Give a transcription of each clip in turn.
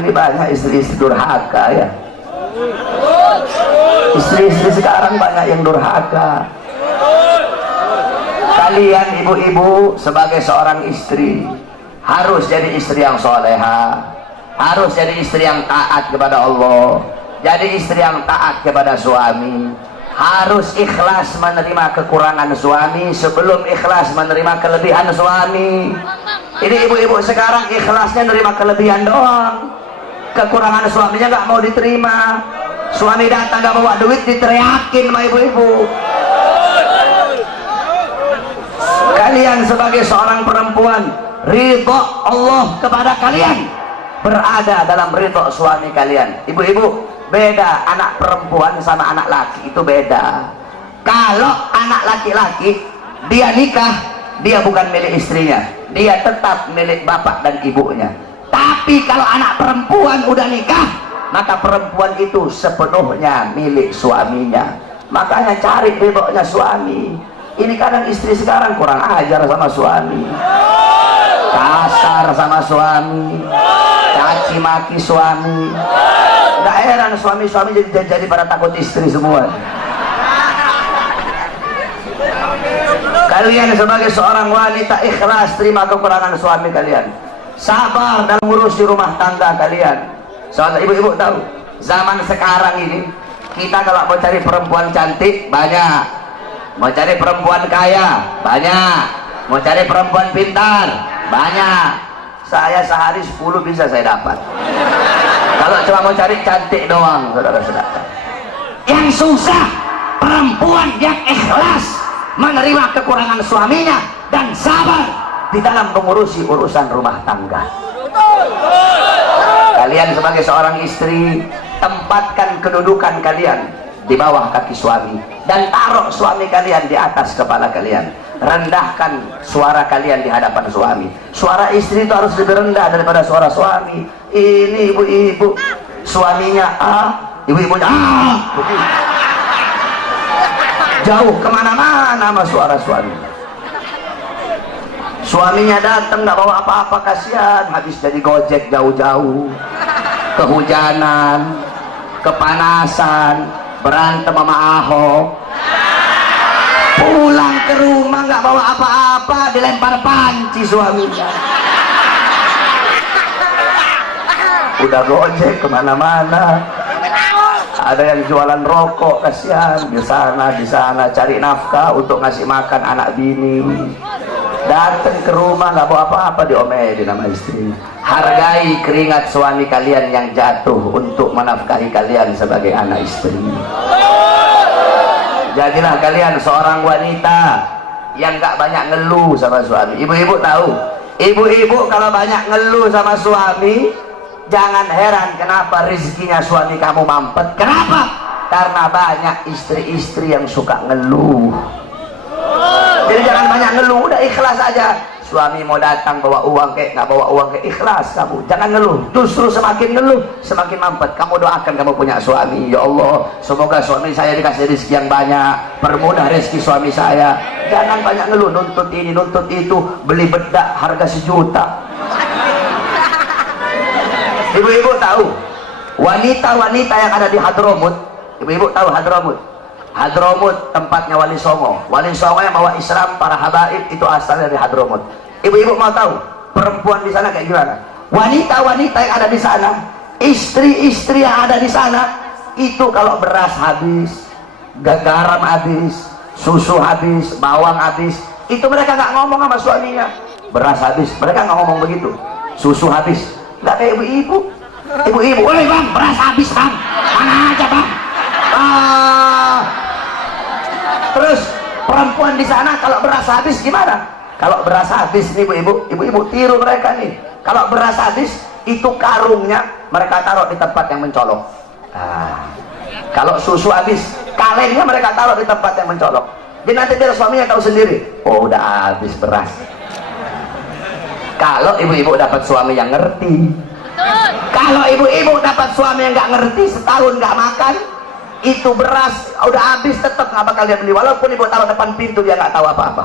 sekarang ini banyak istri-istri durhaka ya. Istri-istri sekarang banyak yang durhaka. Kalian ibu-ibu sebagai seorang istri harus jadi istri yang soleha, harus jadi istri yang taat kepada Allah, jadi istri yang taat kepada suami, harus ikhlas menerima kekurangan suami sebelum ikhlas menerima kelebihan suami. Ini ibu-ibu sekarang ikhlasnya menerima kelebihan doang, kekurangan suaminya nggak mau diterima. Suami datang nggak bawa duit diteriakin sama ibu-ibu. Kalian sebagai seorang perempuan, ridho Allah kepada kalian berada dalam ridho suami kalian. Ibu-ibu, beda anak perempuan sama anak laki, itu beda. Kalau anak laki-laki dia nikah, dia bukan milik istrinya, dia tetap milik bapak dan ibunya. Tapi kalau anak perempuan udah nikah, maka perempuan itu sepenuhnya milik suaminya. Makanya cari ridhonya suami. Ini kadang istri sekarang kurang ajar sama suami, kasar sama suami, caci maki suami. Nggak heran suami-suami jadi pada takut istri semua. Kalian sebagai seorang wanita ikhlas terima kekurangan suami kalian, sabar dalam ngurusi rumah tangga kalian. Soalnya ibu-ibu tahu zaman sekarang ini, kita kalau mau cari perempuan cantik banyak, mau cari perempuan kaya banyak, mau cari perempuan pintar banyak. Saya sehari 10 bisa saya dapat. Kalau cuma mau cari cantik doang, saudara-saudara. Yang susah perempuan yang ikhlas menerima kekurangan suaminya dan sabar di dalam mengurusi urusan rumah tangga. Kalian sebagai seorang istri, tempatkan kedudukan kalian di bawah kaki suami dan taruh suami kalian di atas kepala kalian. Rendahkan suara kalian di hadapan suami. Suara istri itu harus lebih rendah daripada suara suami. Ini ibu-ibu, suaminya ibu-ibunya jauh kemana-mana sama suara suami. Suaminya datang nggak bawa apa-apa, kasihan, habis jadi gojek jauh-jauh, kehujanan, kepanasan, berantem sama Ahok, pulang ke rumah nggak bawa apa-apa, dilempar panci suaminya. Udah gojek kemana-mana, ada yang jualan rokok, kasihan, di sana cari nafkah untuk ngasih makan anak bini. Datang ke rumah nggak bawa apa-apa, diomelin sama istri. Hargai keringat suami kalian yang jatuh untuk menafkahi kalian sebagai anak istri. Jadilah kalian seorang wanita yang nggak banyak ngeluh sama suami. Ibu-ibu tahu, ibu-ibu kalau banyak ngeluh sama suami, jangan heran kenapa rezekinya suami kamu mampet. Kenapa? Karena banyak istri-istri yang suka ngeluh. Jadi jangan banyak ngeluh, udah ikhlas aja. Suami mau datang bawa uang kayak nggak bawa uang kayak, ikhlas kamu, jangan ngeluh. Justru semakin ngeluh semakin mampet. Kamu doakan kamu punya suami, ya Allah semoga suami saya dikasih rezeki yang banyak, permudah rezeki suami saya. Jangan banyak ngeluh, nuntut ini nuntut itu, beli bedak harga 1 juta. Ibu-ibu tahu wanita-wanita yang ada di Hadramut? Ibu-ibu tahu Hadramut? Hadramut tempatnya Wali Songo. Wali Songo yang bawa Islam, para habaib itu asalnya dari Hadramut. Ibu-ibu mau tahu perempuan di sana kayak gimana? Wanita-wanita yang ada di sana, istri-istri yang ada di sana, itu kalau beras habis, garam habis, susu habis, bawang habis, itu mereka nggak ngomong sama suaminya. Beras habis, mereka nggak ngomong begitu. Susu habis, nggak kayak ibu-ibu. Ibu-ibu, woi bang, beras habis bang, mana aja bang. Terus perempuan di sana kalau beras habis gimana? Kalau beras habis nih ibu-ibu tiru mereka nih. Kalau beras habis itu karungnya mereka taruh di tempat yang mencolok. Kalau susu habis kalengnya mereka taruh di tempat yang mencolok. Jadi nanti dia suaminya tahu sendiri. Oh udah habis beras. Kalau ibu-ibu dapat suami yang ngerti. Kalau ibu-ibu dapat suami yang nggak ngerti, setahun nggak makan, itu beras udah habis tetap nggak bakal dia beli, walaupun ibu taruh depan pintu dia nggak tahu apa-apa.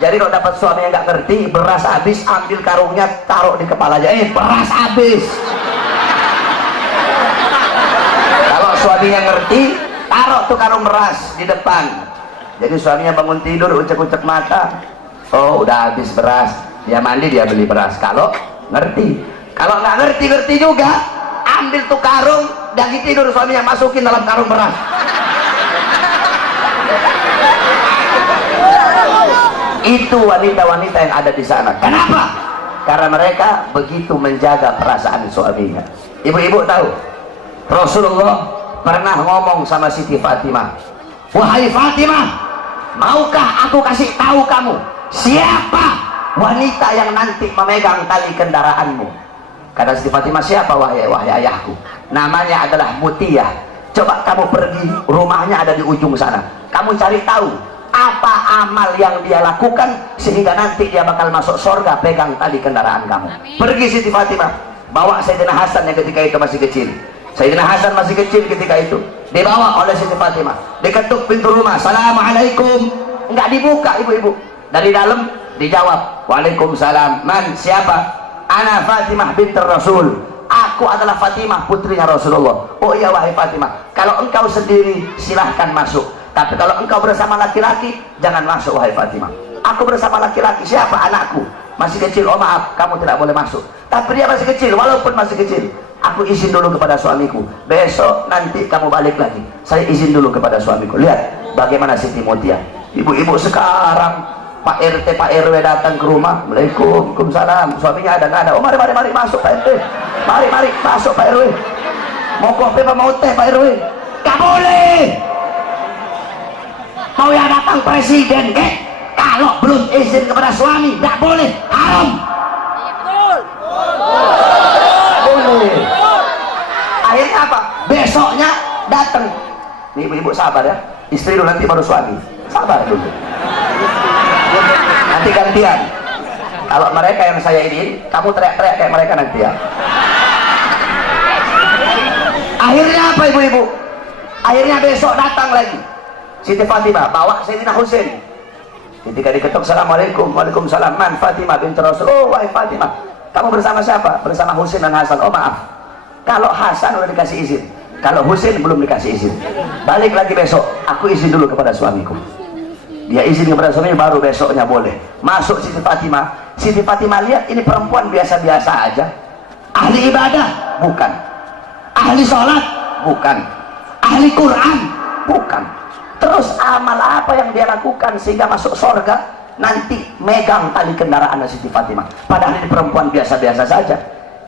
Jadi kalau dapat suami yang nggak ngerti, beras habis ambil karungnya taruh di kepalanya, beras habis. suaminya ngerti, taruh tuh karung beras di depan. Jadi suaminya bangun tidur, ucek-ucek mata, oh udah habis beras, dia mandi, dia beli beras. Kalau ngerti, kalau nggak ngerti juga, ambil tuh karung, lagi tidur suaminya masukin dalam karung beras. Itu wanita-wanita yang ada di sana. Kenapa? Karena mereka begitu menjaga perasaan suaminya. Ibu-ibu tahu, Rasulullah pernah ngomong sama Siti Fatimah, wahai Fatimah, maukah aku kasih tahu kamu siapa wanita yang nanti memegang tali kendaraanmu? Kata Siti Fatimah, siapa wahai ayahku? Namanya adalah Mutiyah. Coba kamu pergi, rumahnya ada di ujung sana, kamu cari tahu apa amal yang dia lakukan sehingga nanti dia bakal masuk surga pegang tali kendaraan kamu. Pergi Siti Fatimah, bawa Sayyidina Hasan yang ketika itu masih kecil. Sayyidina Hasan masih kecil ketika itu, dibawa oleh Siti Fatimah, diketuk pintu rumah, assalamualaikum, enggak dibuka ibu-ibu. Dari dalam dijawab, waalaikumsalam. Man, siapa? Ana Fatimah binti Rasul, aku adalah Fatimah putrinya Rasulullah. Oh iya wahai Fatimah, kalau engkau sendiri silahkan masuk, tapi kalau engkau bersama laki-laki jangan masuk wahai Fatimah. Aku bersama laki-laki. Siapa? Anakku masih kecil. Oh maaf, kamu tidak boleh masuk. Tapi dia masih kecil, walaupun masih kecil, aku izin dulu kepada suamiku, besok nanti kamu balik lagi, saya izin dulu kepada suamiku. Lihat bagaimana Siti Mutia. Ibu-ibu sekarang, Pak RT Pak RW datang ke rumah, Waalaikumsalam, suaminya ada nggak ada? Oh mari masuk Pak RT, mari masuk Pak RW, mau kopi apa mau teh Pak RW? Gak boleh. Mau yang datang presiden kek, kalau belum izin kepada suami gak boleh, haram. Boleh. Akhirnya apa? Besoknya datang. Nih ibu-ibu sabar ya, istri dulu nanti baru suami, sabar dulu, nanti gantian. Kalau mereka yang saya ini, kamu teriak-teriak kayak mereka nanti ya. Akhirnya apa ibu-ibu? Akhirnya besok datang lagi Siti Fatimah, bawa Sayyidina Husain. Ketika diketuk, assalamualaikum, waalaikumsalam. Man, Fatimah binti Rasul. Oh wahai Fatimah, kamu bersama siapa? Bersama Husain dan Hasan. Oh maaf, kalau Hasan udah dikasih izin, kalau Husain belum dikasih izin. Balik lagi besok, aku izin dulu kepada suamiku. Dia izin kepada suaminya, baru besoknya boleh masuk Siti Fatimah. Siti Fatimah lihat ini perempuan biasa-biasa aja, ahli ibadah bukan, ahli sholat bukan, ahli Quran bukan. Terus amal apa yang dia lakukan sehingga masuk surga nanti megang tali kendaraan Siti Fatimah? Padahal ini perempuan biasa-biasa saja.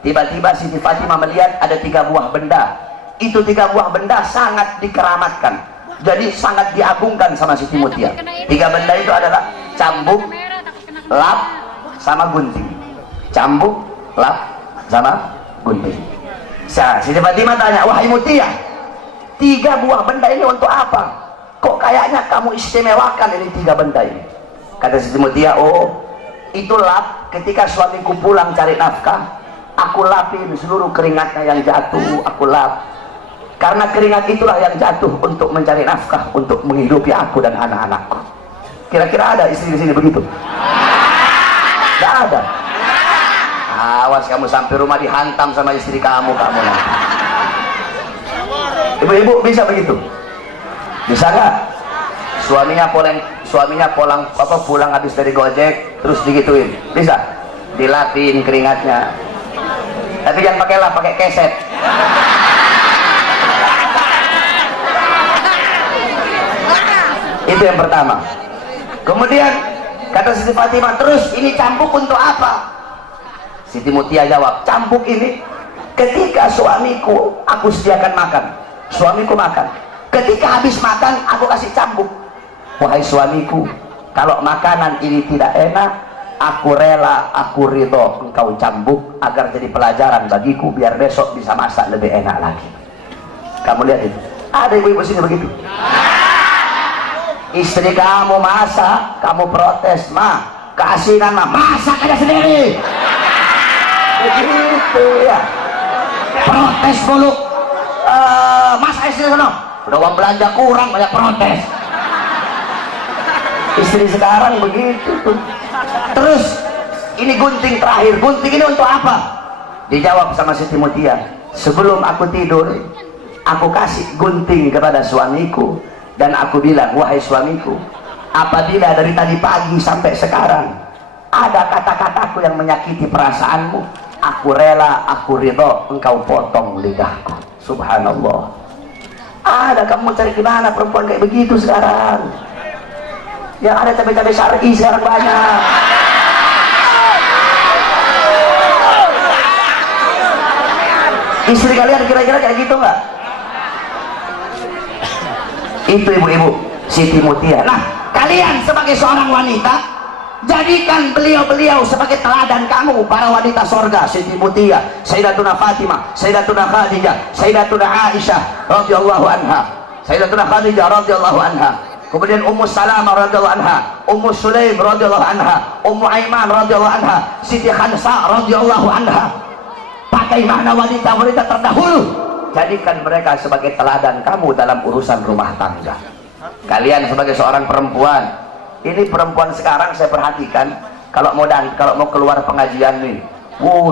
Tiba-tiba Siti Fatimah melihat ada 3 buah benda. Itu 3 buah benda sangat dikeramatkan, jadi sangat diagungkan sama Siti Mutia. 3 benda itu adalah cambuk, lap, sama gunting. Cambuk, lap, sama gunting. Siti Fatimah tanya, wahai Mutia, 3 buah benda ini untuk apa? Kok kayaknya kamu istimewakan ini 3 benda ini? Kata Siti Mutia, oh itu lap, ketika suamiku pulang cari nafkah, aku lapin seluruh keringatnya yang jatuh, aku lap. Karena keringat itulah yang jatuh untuk mencari nafkah, untuk menghidupi aku dan anak-anakku. Kira-kira ada istri di sini begitu? Tidak ada. Awas kamu sampai rumah dihantam sama istri kamu nanti. Ibu-ibu bisa begitu? Bisa nggak? Suaminya pulang habis dari gojek terus digituin, bisa? Dilapin keringatnya, tapi jangan pakai lap, pakai keset. Itu yang pertama. Kemudian kata Siti Fatimah, terus ini cambuk untuk apa? Siti Mutia jawab, cambuk ini ketika suamiku aku sediakan makan, suamiku makan, ketika habis makan aku kasih cambuk. Wahai suamiku, kalau makanan ini tidak enak, aku rela, aku ridho engkau cambuk agar jadi pelajaran bagiku, biar besok bisa masak lebih enak lagi. Kamu lihat itu, ada ibu-ibu sini begitu. Istri kamu masak, kamu protes, mah keasinan mah, masak aja sendiri. Begitu ya, protes dulu. Masak istri sana, udah uang belanja kurang, banyak protes. Istri sekarang begitu tuh. Terus ini gunting terakhir, gunting ini untuk apa? Dijawab sama Siti Mutia, sebelum aku tidur Aku kasih gunting kepada suamiku dan aku bilang, wahai suamiku, apabila dari tadi pagi sampai sekarang ada kata-kataku yang menyakiti perasaanmu, aku rela, aku ridho engkau potong lidahku. Subhanallah. Ada, kamu cari gimana perempuan kayak begitu sekarang? Yang ada cabai-cabai syar'i sekarang banyak. Istri kalian kira-kira kayak gitu nggak? Itu ibu-ibu Siti Mutia. Nah, kalian sebagai seorang wanita, jadikan beliau-beliau sebagai teladan kamu, para wanita sorga. Siti Mutia, Sayyidatuna Fatimah, Sayyidatuna Khadijah, Sayyidatuna Aisyah radhiyallahu anha, Sayyidatuna Khadijah radhiyallahu anha, kemudian Ummu Salamah radhiyallahu anha, Ummu Sulaim radhiyallahu anha, Ummu Aiman radhiyallahu anha, Siti Khansa radhiyallahu anha. Bagaimana wanita-wanita terdahulu, jadikan mereka sebagai teladan kamu dalam urusan rumah tangga. Kalian sebagai seorang perempuan, ini perempuan sekarang saya perhatikan, kalau mau keluar pengajian nih,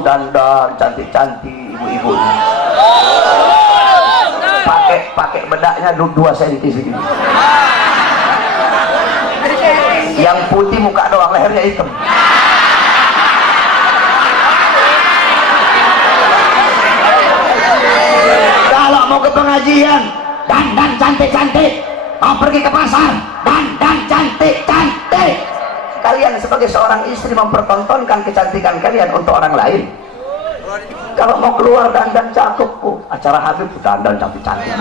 dandan cantik-cantik ibu-ibu, pakai bedaknya 2 cm segini, yang putih muka doang, lehernya hitam. Kalau mau ke pengajian, dandan cantik-cantik. Mau pergi ke pasar, dandan cantik-cantik. Kalian sebagai seorang istri mempertontonkan kecantikan kalian untuk orang lain. Kalau mau keluar dandan cakep, acara Habib dandan cantik-cantik.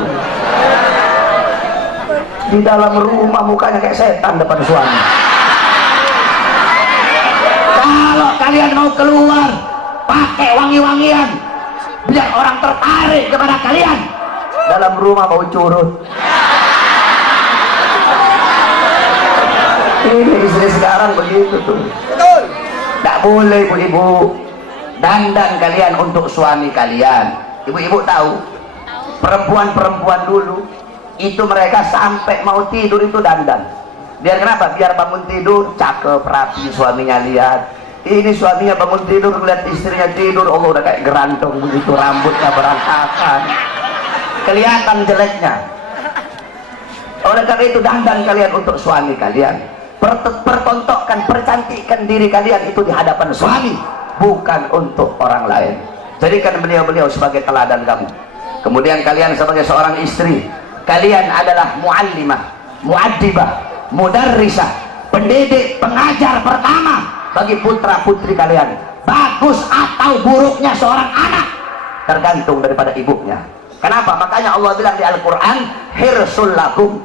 Di dalam rumah mukanya kayak setan depan suami. Kalau kalian mau keluar, pakai wangi-wangian, biar orang tertarik kepada kalian. Dalam rumah mau curut. Ini istri sekarang begitu tuh. Tidak boleh ibu-ibu. Dandan kalian untuk suami kalian. Ibu-ibu tahu, perempuan-perempuan dulu itu mereka sampai mau tidur itu dandan. Biar kenapa? Biar bangun tidur cakep, rapi, suaminya lihat. Ini suaminya bangun tidur melihat istrinya tidur, oh udah kayak gerantong begitu, rambutnya berantakan, kelihatan jeleknya. Oleh karena itu dandan kalian untuk suami kalian, pertontonkan, percantikkan diri kalian itu di hadapan suami, bukan untuk orang lain. Jadikan beliau-beliau sebagai teladan kamu. Kemudian kalian sebagai seorang istri, kalian adalah muallimah, muaddibah, mudarrisah, pendidik, pengajar pertama bagi putra putri kalian. Bagus atau buruknya seorang anak tergantung daripada ibunya. Kenapa? Makanya Allah bilang di Al-Quran, hirsul lakum,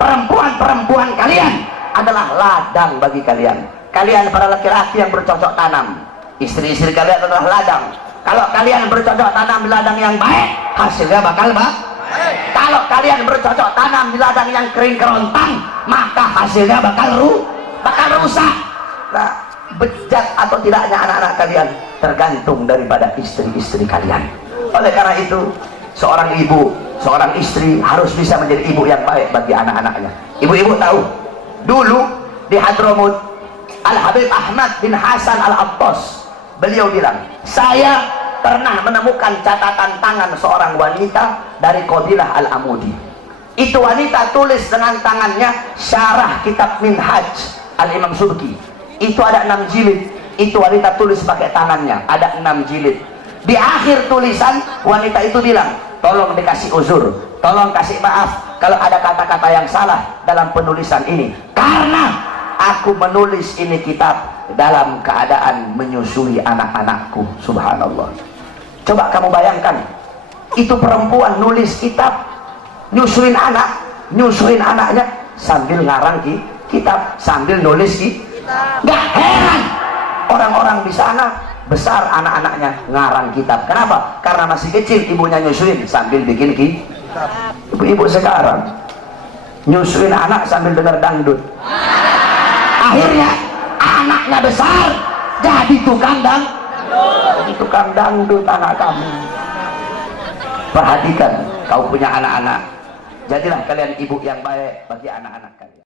perempuan-perempuan kalian adalah ladang bagi kalian. Kalian para laki-laki yang bercocok tanam, istri-istri kalian adalah ladang. Kalau kalian bercocok tanam di ladang yang baik, hasilnya bakal baik. Kalau kalian bercocok tanam di ladang yang kering kerontang, maka hasilnya bakal rusak. Nah, bejat atau tidaknya anak-anak kalian tergantung daripada istri-istri kalian. Oleh karena itu, seorang ibu, seorang istri harus bisa menjadi ibu yang baik bagi anak-anaknya. Ibu-ibu tahu, dulu di Hadramut, Al-Habib Ahmad bin Hasan Al-Abbas, beliau bilang, saya pernah menemukan catatan tangan seorang wanita dari Qabilah Al-Amudi. Itu wanita tulis dengan tangannya syarah kitab Minhaj Al-Imam Subki. Itu ada 6 jilid. Itu wanita tulis pakai tangannya, ada 6 jilid. Di akhir tulisan wanita itu bilang, tolong dikasih uzur, tolong kasih maaf kalau ada kata-kata yang salah dalam penulisan ini, karena aku menulis ini kitab dalam keadaan menyusui anak-anakku. Subhanallah. Coba kamu bayangkan, itu perempuan nulis kitab, nyusuin anaknya sambil ngarang kitab, sambil nulis kitab. Gak heran orang-orang di sana besar anak-anaknya ngarang kitab. Kenapa? Karena masih kecil ibunya nyusuin sambil bikin kitab. Ibu-ibu sekarang nyusuin anak sambil dengar dangdut. Akhirnya anaknya besar jadi tukang dangdut anak kamu. Perhatikan, kau punya anak-anak, jadilah kalian ibu yang baik bagi anak-anak kalian.